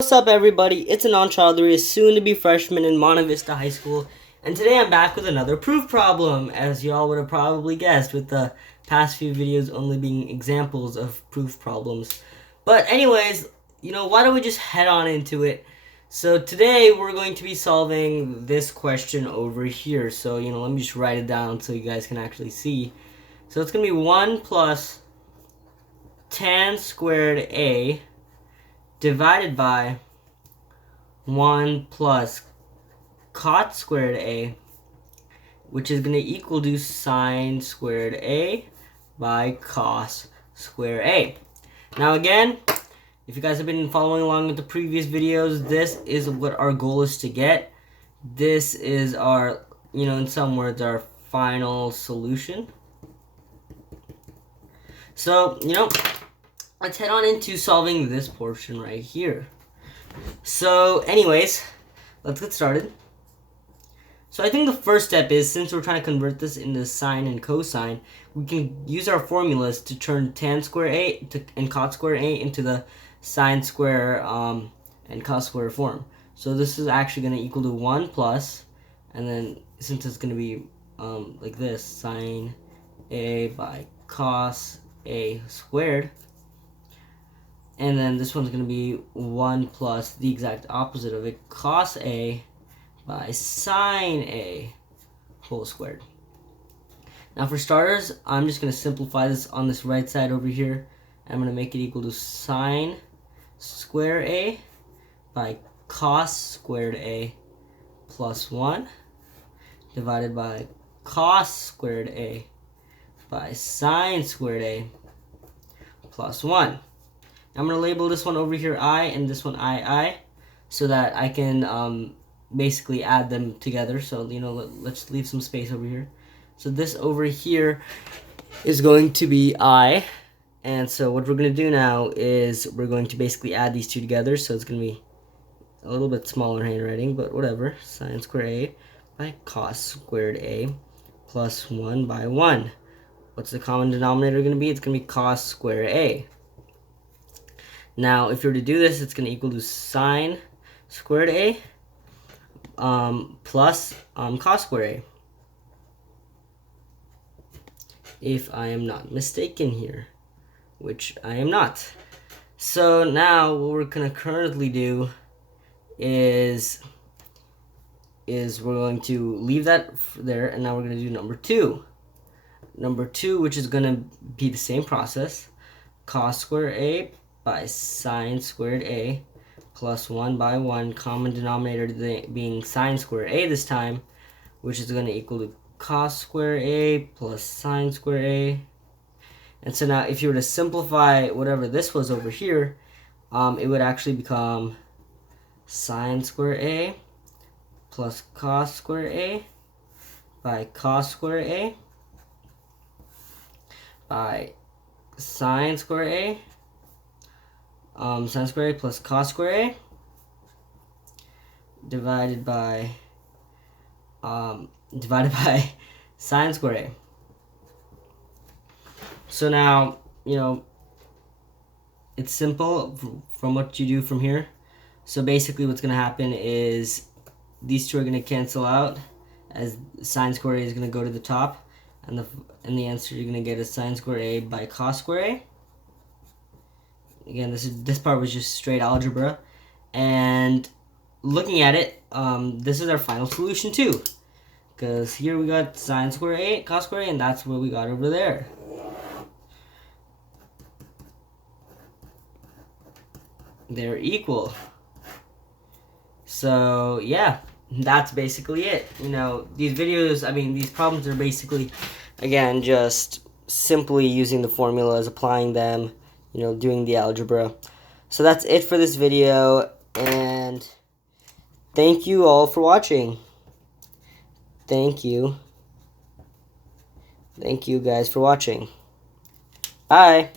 What's up, everybody? It's Anand Chaudhary, soon to be freshman in Monte Vista High School, and today I'm back with another proof problem, as y'all would have probably guessed, with the past few videos only being examples of proof problems. But anyways, why don't we just head on into it? So today we're going to be solving this question over here. So, let me just write it down so you guys can actually see. So it's going to be 1 plus tan squared a divided by 1 plus cot squared a, which is going to equal to sine squared a by cos squared a. Now again, if you guys have been following along with the previous videos, this is what our goal is to get. This is our, in some words, our final solution. So, let's head on into solving this portion right here. So, anyways, let's get started. So I think the first step is, since we're trying to convert this into sine and cosine, we can use our formulas to turn tan square a and cot square a into the sine square and cos square form. So this is actually going to equal to 1 plus, and then since it's going to be like this, sine a by cos a squared, and then this one's going to be 1 plus the exact opposite of it, cos a by sine a whole squared. Now for starters, I'm just going to simplify this on this right side over here. I'm going to make it equal to sine square a by cos squared a plus 1 divided by cos squared a by sine squared a plus 1. I'm going to label this one over here I and this one I, so that I can basically add them together. So, let's leave some space over here. So this over here is going to be I. And so what we're going to do now is we're going to basically add these two together. So it's going to be a little bit smaller handwriting, but whatever. Sine squared a by cos squared a plus 1 by 1. What's the common denominator going to be? It's going to be cos squared a. Now, if you were to do this, it's going to equal to sine squared a plus cos squared a, if I am not mistaken here, which I am not. So now what we're going to currently do is we're going to leave that there, and now we're going to do number 2. Number 2, which is going to be the same process, cos squared a by sine squared a plus 1 by 1, common denominator being sine squared a this time, which is going to equal to cos squared a plus sine squared a. And so now if you were to simplify whatever this was over here, it would actually become sine squared a plus cos squared a by cos squared a by sine squared a, sine squared a plus cos squared a divided by sine squared a. So now, it's simple from what you do from here. So basically what's going to happen is these two are going to cancel out, as sine squared a is going to go to the top, and the answer you're going to get is sine squared a by cos squared a. Again, this part was just straight algebra, and looking at it, this is our final solution too, because here we got sine squared a, cos squared a, and that's what we got over there. They're equal. So yeah, that's basically it. These videos, these problems are basically, again, just simply using the formulas, applying them, doing the algebra. So that's it for this video, and thank you all for watching. Thank you. Thank you guys for watching. Bye.